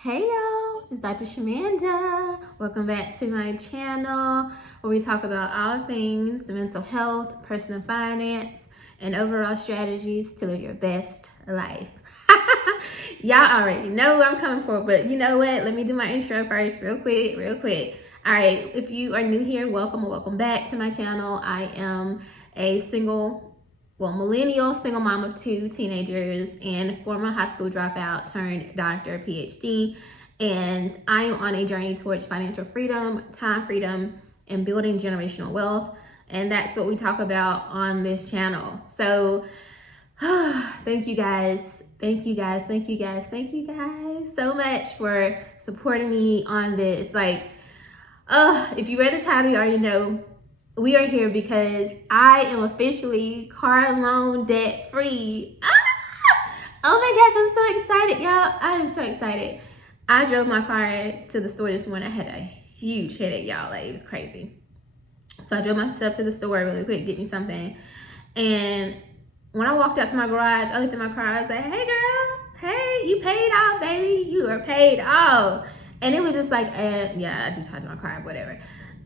Hey y'all, it's Dr. Shamanda. Welcome back to my channel where we talk about all things mental health, personal finance, and overall strategies to live your best life. Y'all already know what I'm coming for, but you know what? Let me do my intro first real quick. All right, if you are new here, welcome or welcome back to my channel. I am a millennial single mom of 2 teenagers and former high school dropout turned doctor, PhD. And I am on a journey towards financial freedom, time freedom, and building generational wealth. And that's what we talk about on this channel. So thank you guys so much for supporting me on this. If you read the title, you already know we are here because I am officially car loan debt free. Oh my gosh, I'm so excited, y'all. I am so excited. I drove my car to the store this morning. I had a huge headache, y'all. Like, it was crazy. So I drove myself to the store really quick, get me something. And when I walked out to my garage, I looked at my car. I was like, hey girl, hey, you paid off, baby. You are paid off. And it was just like, yeah, I do talk to my car, whatever.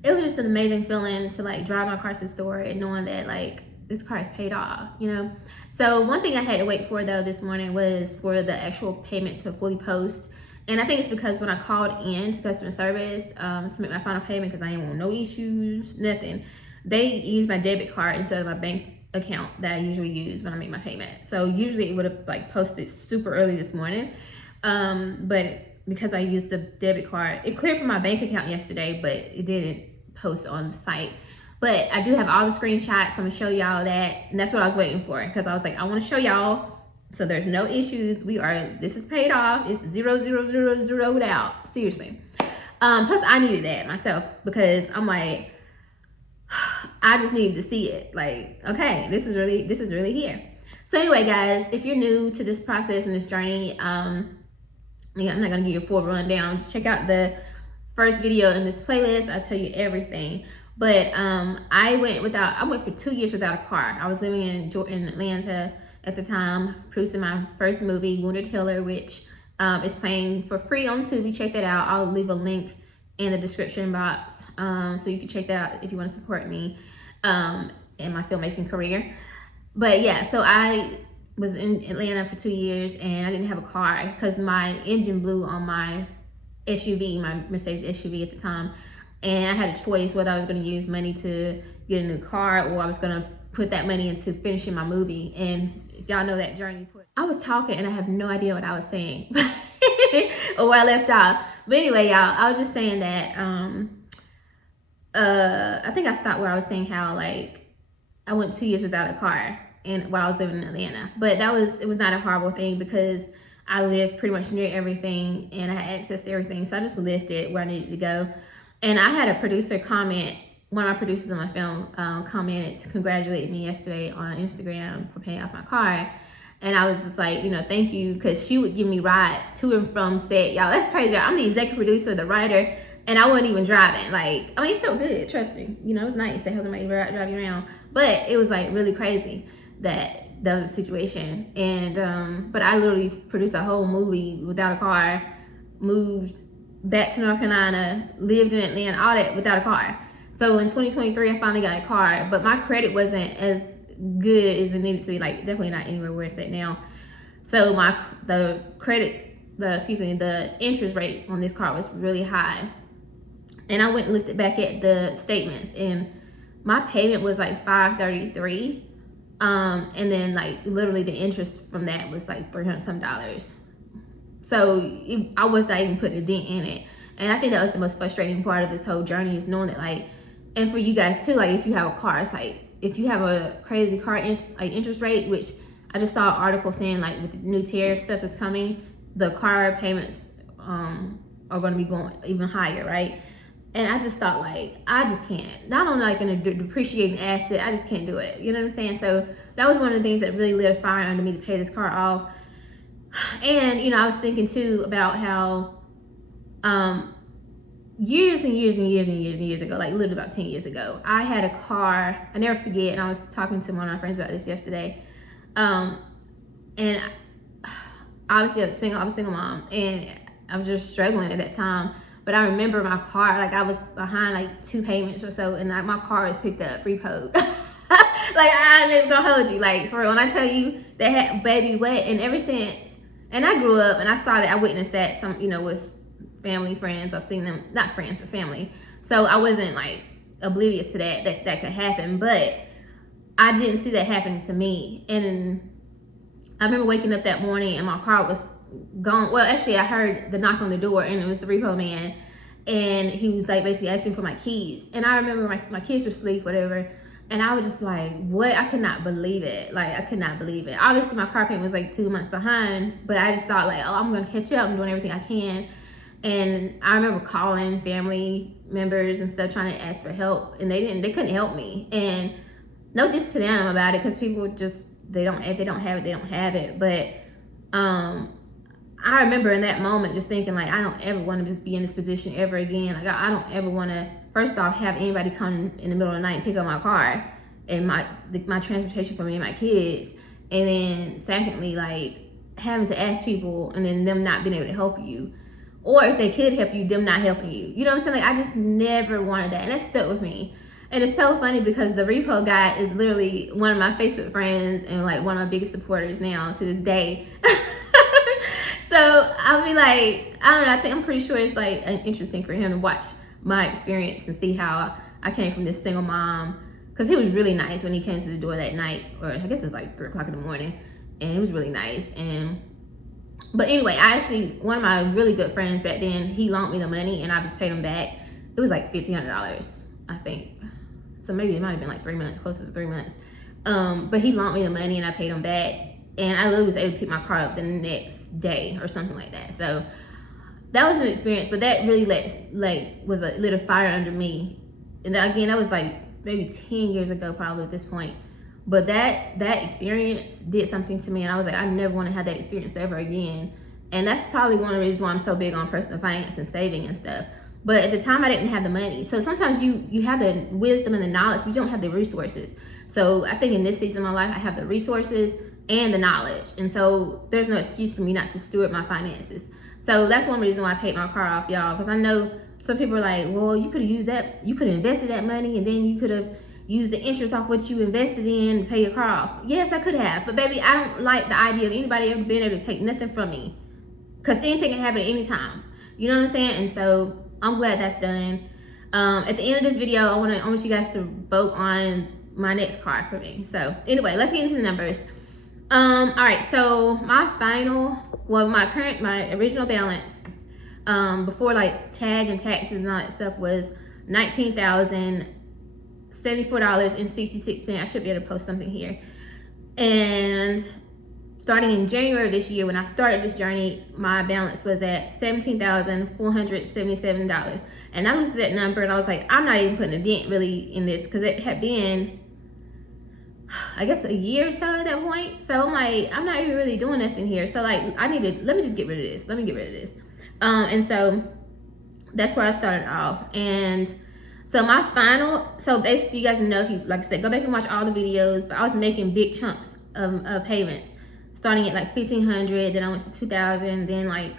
It was just an amazing feeling to like drive my car to the store and knowing that like this car is paid off, you know? So one thing I had to wait for though this morning was for the actual payment to fully post. And I think it's because when I called in to customer service to make my final payment, because I ain't want no issues, nothing, they used my debit card instead of my bank account that I usually use when I make my payment. So usually it would have like posted super early this morning. But because I used the debit card, it cleared from my bank account yesterday, but it didn't post on the site. But I do have all the screenshots. I'm gonna show y'all that. And that's what I was waiting for, because I was like, I want to show y'all so there's no issues. This is paid off. It's 0 out. Seriously. Plus I needed that myself because I'm like, I just needed to see it. Like, okay, this is really here. So anyway, guys, if you're new to this process and this journey, I'm not gonna give you a full rundown. Just check out the first video in this playlist. I'll tell you everything. But I went for 2 years without a car. I was living in Atlanta at the time, producing my first movie, Wounded Healer, which is playing for free on Tubi. Check that out. I'll leave a link in the description box so you can check that out if you want to support me in my filmmaking career. But yeah, so I was in Atlanta for 2 years and I didn't have a car because my engine blew on my SUV, my Mercedes SUV at the time. And I had a choice whether I was going to use money to get a new car or I was going to put that money into finishing my movie. And if y'all know that journey, I was talking and I have no idea what I was saying or where I left off. But anyway, y'all, I was just saying that I think I stopped where I was saying how like I went 2 years without a car and while I was living in Atlanta. But it was not a horrible thing because I lived pretty much near everything and I had access to everything. So I just listed where I needed to go. And I had a producer comment, one of my producers on my film commented to congratulate me yesterday on Instagram for paying off my car. And I was just like, thank you, because she would give me rides to and from set. Y'all, that's crazy. I'm the executive producer, the writer, and I wasn't even driving. Like, I mean, it felt good, trust me. It was nice to have somebody drive you around. But it was like really crazy that was a situation. And but I literally produced a whole movie without a car, moved back to North Carolina, lived in Atlanta, all that without a car. So in 2023, I finally got a car, but my credit wasn't as good as it needed to be, like definitely not anywhere where it's at now. So the interest rate on this car was really high. And I went and looked back at the statements and my payment was like $533. And then like literally the interest from that was like $300 some. So I was not even putting a dent in it. And I think that was the most frustrating part of this whole journey, is knowing that like, and for you guys too, like if you have a car, it's like, if you have a crazy car interest rate, which I just saw an article saying like with the new tariff stuff that's coming, the car payments are going to be going even higher, right? And I just thought like, I just can't, not only like in a depreciating asset, I just can't do it. You know what I'm saying? So that was one of the things that really lit a fire under me to pay this car off. And I was thinking too about how years ago, like literally about 10 years ago, I had a car, I never forget, and I was talking to one of my friends about this yesterday, and obviously I was a single mom, and I was just struggling at that time. But I remember my car, like I was behind like 2 payments or so, and like my car was picked up, repoed. Like I ain't even gonna hold you. Like for real, when I tell you that had baby wet, and ever since, and I grew up and I saw that, I witnessed that some, you know, with family, friends, I've seen them, not friends, but family. So I wasn't like oblivious to that could happen, but I didn't see that happening to me. And I remember waking up that morning and my car was gone. Well, actually I heard the knock on the door and it was the repo man, and he was like basically asking for my keys. And I remember my kids were asleep, whatever, and I was just like, what? I could not believe it. Like I could not believe it. Obviously my car payment was like 2 months behind, but I just thought like, oh, I'm gonna catch up, I'm doing everything I can. And I remember calling family members and stuff trying to ask for help, and they couldn't help me. And no diss to them about it, because people just, if they don't have it, they don't have it. But I remember in that moment just thinking like, I don't ever want to be in this position ever again. Like I don't ever want to, first off, have anybody come in the middle of the night and pick up my car and my transportation for me and my kids. And then secondly, like having to ask people and then them not being able to help you. Or if they could help you, them not helping you. You know what I'm saying? Like I just never wanted that, and that stuck with me. And it's so funny because the repo guy is literally one of my Facebook friends and like one of my biggest supporters now to this day. So I'll be like, I don't know, I'm pretty sure it's like interesting for him to watch my experience and see how I came from this single mom. Because he was really nice when he came to the door that night, or I guess it was like 3 o'clock in the morning, and it was really nice. But anyway, one of my really good friends back then, he loaned me the money and I just paid him back. It was like $1,500, I think. So maybe it might have been like 3 months, closer to 3 months. But he loaned me the money and I paid him back. And I literally was able to pick my car up the next day or something like that. So that was an experience, but that really lit a fire under me. And that, again, that was like maybe 10 years ago probably at this point. But that experience did something to me, and I was like, I never want to have that experience ever again. And that's probably one of the reasons why I'm so big on personal finance and saving and stuff. But at the time I didn't have the money. So sometimes you have the wisdom and the knowledge, but you don't have the resources. So I think in this season of my life, I have the resources and the knowledge. And so there's no excuse for me not to steward my finances. So that's one reason why I paid my car off, y'all. Because I know some people are like, well, you could have used that, you could have invested that money, and then you could have used the interest off what you invested in to pay your car off. Yes, I could have. But baby, I don't like the idea of anybody ever being able to take nothing from me. Because anything can happen at any time. You know what I'm saying? And so I'm glad that's done. At the end of this video, I want you guys to vote on my next car for me. So anyway, let's get into the numbers. All right, so my original balance before like tag and taxes and all that stuff was $19,074.66. I should be able to post something here. And starting in January of this year, when I started this journey, my balance was at $17,477. And I looked at that number and I was like, I'm not even putting a dent really in this, because it had been, I guess, a year or so at that point. So I'm like, I'm not even really doing nothing here. So like, let me just get rid of this. Let me get rid of this. And so that's where I started off. And so so basically, you guys know, if you, like I said, go back and watch all the videos, but I was making big chunks of payments, starting at like $1,500, then I went to $2,000, then like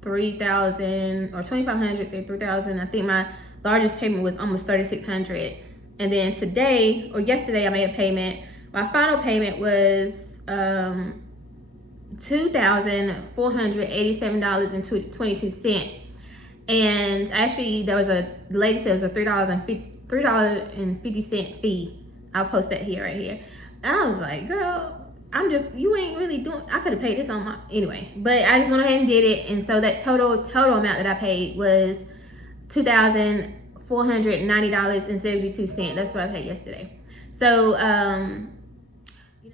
$3,000 or $2,500, then $3,000. I think my largest payment was almost $3,600. And then today, or yesterday, I made a payment. My final payment was $2,487.22. And actually, the lady said it was a $3.50 fee. I'll post that right here. And I was like, girl, you ain't really doing, I could have paid this on my, anyway. But I just went ahead and did it. And so that total amount that I paid was $2,490.72. That's what I paid yesterday. So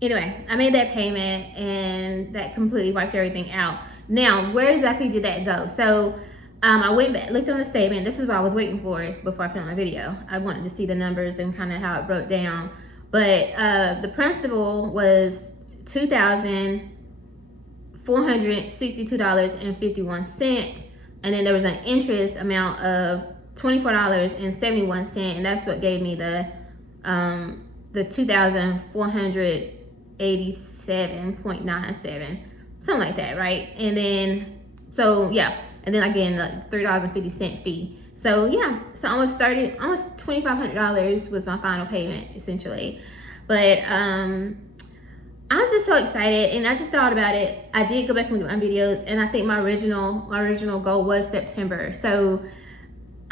anyway, I made that payment and that completely wiped everything out. Now, where exactly did that go? So I went back, looked on the statement. This is what I was waiting for before I filmed my video. I wanted to see the numbers and kind of how it broke down. But the principal was $2,462.51. And then there was an interest amount of $24.71, and that's what gave me the $2,487.97, something like that, right? And then, so yeah, and then again like $3.50 fee. So yeah, so almost $2,500 was my final payment essentially. But I'm just so excited, and I just thought about it. I did go back and look at my videos, and I think my original goal was September. So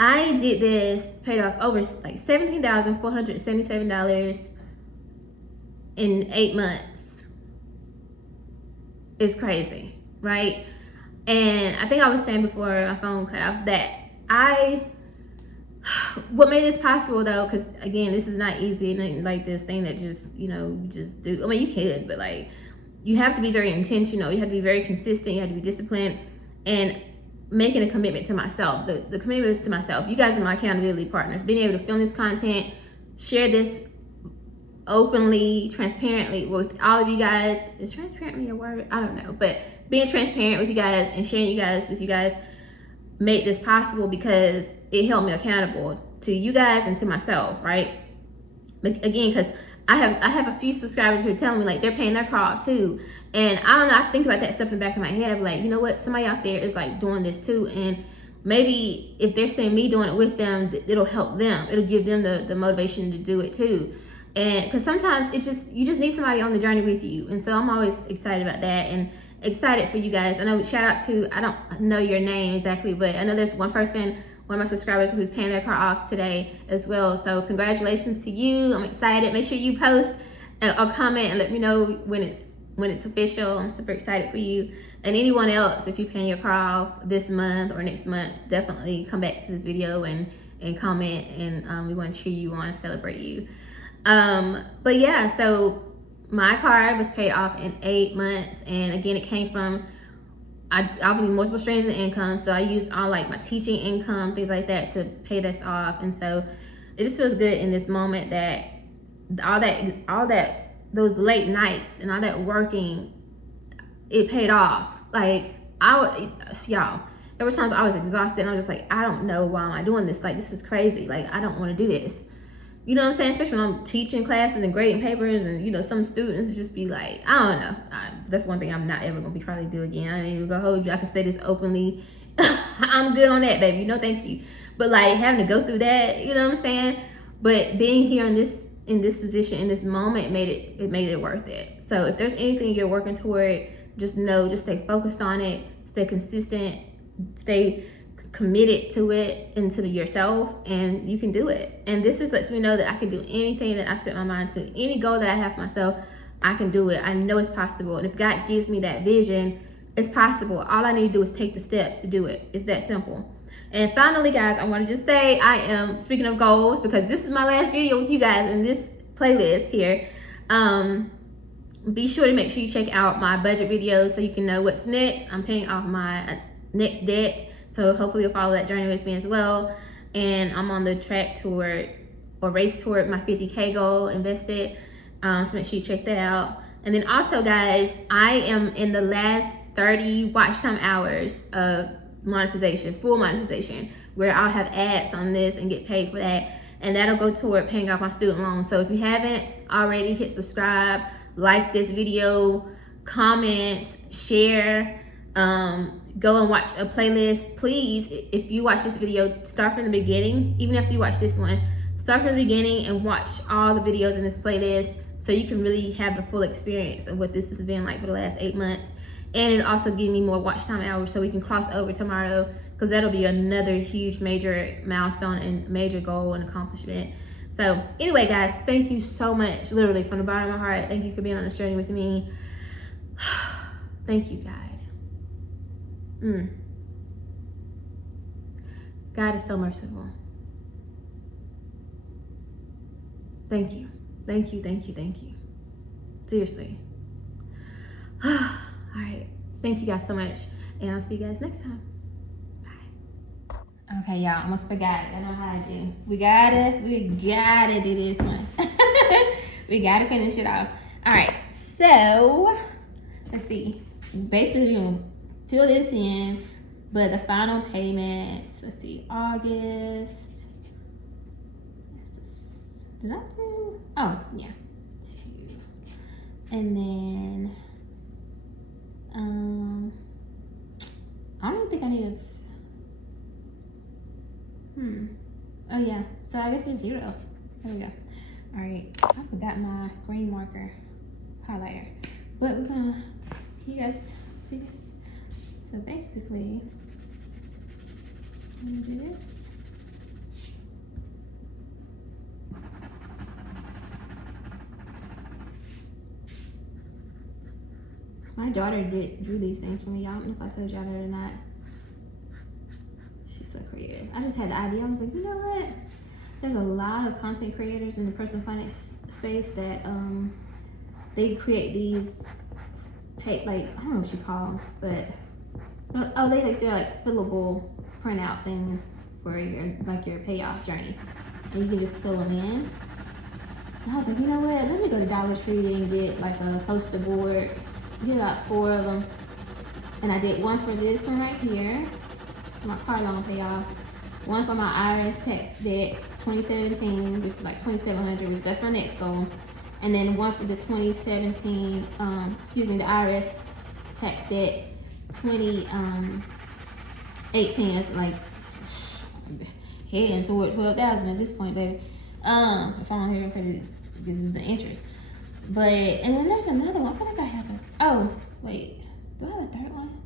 I did this, paid off over like $17,477 in 8 months. It's crazy, right? And I think I was saying before my phone cut off that what made this possible though, because again, this is not easy, and like this thing that just, you know, you just do. I mean, you can, but like, you have to be very intentional. You have to be very consistent. You have to be disciplined, and making a commitment to myself. The commitment to myself. You guys are my accountability partners. Being able to film this content, share this openly, transparently with all of you guys. Is transparently a word? I don't know, but being transparent with you guys and sharing with you guys made this possible because it held me accountable to you guys and to myself, right? But again, because I have a few subscribers who are telling me like they're paying their car off too, and I don't know, I think about that stuff in the back of my head. I'm like, you know what, somebody out there is like doing this too, and maybe if they're seeing me doing it with them, it'll help them. It'll give them the motivation to do it too. And because sometimes you just need somebody on the journey with you, and so I'm always excited about that and excited for you guys. I know, shout out to, I don't know your name exactly, but I know there's one person, one of my subscribers, who's paying their car off today as well. So congratulations to you. I'm excited. Make sure you post or comment and let me know when it's official. I'm super excited for you. And anyone else, if you're paying your car off this month or next month, definitely come back to this video and comment, and we want to cheer you on and celebrate you. But yeah, so my car was paid off in 8 months, and again, it came from obviously multiple streams of income. So I used all like my teaching income, things like that, to pay this off. And so it just feels good in this moment that all that those late nights and all that working, it paid off. Like y'all, there were times I was exhausted and I was just like, I don't know why am I doing this? Like, this is crazy. Like, I don't want to do this. You know what I'm saying? Especially when I'm teaching classes and grading papers, and you know, some students just be like, I don't know. That's one thing I'm not ever gonna be probably do again. I ain't even gonna hold you. I can say this openly. I'm good on that, baby. No, thank you. But like having to go through that, you know what I'm saying? But being here in this position, in this moment, made it worth it. So if there's anything you're working toward, just stay focused on it, stay consistent, stay committed to it and to yourself, and you can do it. And this just lets me know that I can do anything that I set my mind to. Any goal that I have for myself, I can do it. I know it's possible. And if God gives me that vision, it's possible. All I need to do is take the steps to do it. It's that simple. And finally, guys, I want to just say, I am, speaking of goals, because this is my last video with you guys in this playlist here, be sure to make sure you check out my budget videos so you can know what's next. I'm paying off my next debt, so hopefully you'll follow that journey with me as well. And I'm on the track toward, or race toward, my 50K goal invested. So make sure you check that out. And then also, guys, I am in the last 30 watch time hours of monetization, full monetization, where I'll have ads on this and get paid for that. And that'll go toward paying off my student loan. So if you haven't already, hit subscribe, like this video, comment, share, go and watch a playlist. Please, if you watch this video, start from the beginning. Even after you watch this one, start from the beginning and watch all the videos in this playlist so you can really have the full experience of what this has been like for the last 8 months. And it'll also give me more watch time hours so we can cross over tomorrow, because that'll be another huge major milestone and major goal and accomplishment. So anyway, guys, thank you so much, literally from the bottom of my heart. Thank you for being on this journey with me. Thank you, God. God is so merciful. Thank you. Thank you, thank you, thank you. Seriously. All right. Thank you guys so much. And I'll see you guys next time. Bye. Okay, y'all, almost forgot. I know how I do. We gotta do this one. We gotta finish it off. All right, so let's see. Basically, we're gonna fill this in, but the final payments, let's see, August. Did I do? Oh, yeah. 2. And then, I don't think I need So I guess there's 0. There we go. All right, I forgot my green marker highlighter, but we're gonna, can you guys see this? So basically, I'm gonna do this. My daughter drew these things for me. I don't know if I told y'all that or not. She's so creative. I just had the idea. I was like, you know what? There's a lot of content creators in the personal finance space that they create these like, I don't know what you call them, but oh, they're like fillable printout things for your payoff journey, and you can just fill them in. And I was like, you know what? Let me go to Dollar Tree and get like a poster board. Get about 4 of them, and I did one for this one right here, my car loan payoff. One for my IRS tax debt 2017, which is like 2,700, which that's my next goal. And then one for the 2017, the IRS tax debt 2018. That's like heading toward 12,000 at this point, baby. If I'm on here, because this is the interest. But, and then there's another one. I think I have a, oh, wait, do I have a third one?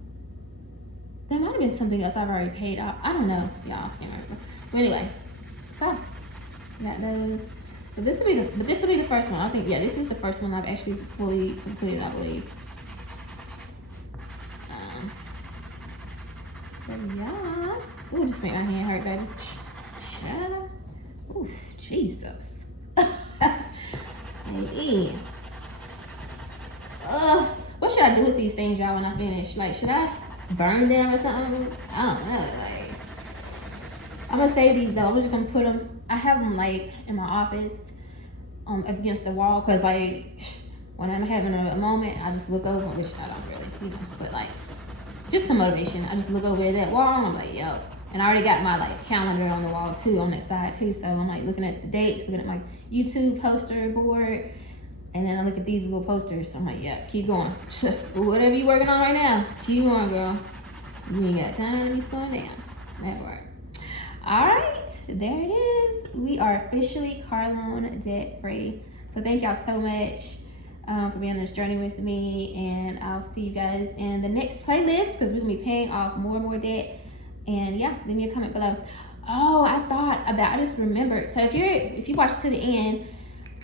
There might have been something else I've already paid off. I don't know, y'all, I can't remember. But anyway, so, got those. So this will be the first one. I think, yeah, this is the first one I've actually fully completed, I believe. So yeah. Ooh, just make my hand hurt, baby. Child. Ooh, Jesus. Maybe. What should I do with these things, y'all, when I finish? Like, should I burn them or something? I don't know. Like, I'm gonna save these though. I'm just gonna put them. I have them like in my office, against the wall, cause like when I'm having a moment, I just look over, which I don't really, but like just some motivation. I just look over at that wall and I'm like, yo. And I already got my like calendar on the wall too, on that side too. So I'm like looking at the dates, looking at my YouTube poster board. And then I look at these little posters. So I'm like, yeah, keep going. Whatever you working on right now, keep going, girl. You ain't got time to be slowing down. That part. All right, there it is. We are officially car loan debt free. So thank y'all so much for being on this journey with me. And I'll see you guys in the next playlist, because we're gonna be paying off more and more debt. And yeah, leave me a comment below. Oh, I just remembered. So if you watch to the end,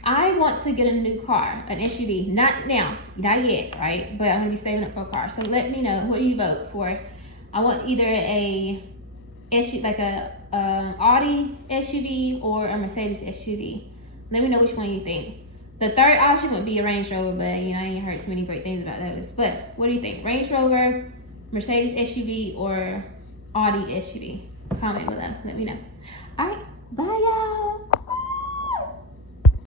I want to get a new car, an SUV. Not now, not yet, right? But I'm gonna be saving up for a car. So let me know, what do you vote for? I want either a SUV, like a Audi SUV or a Mercedes SUV. Let me know which one you think. The third option would be a Range Rover, but I ain't heard too many great things about those. But what do you think? Range Rover, Mercedes SUV, or Audi SUV? Comment below, let me know. All right, bye y'all.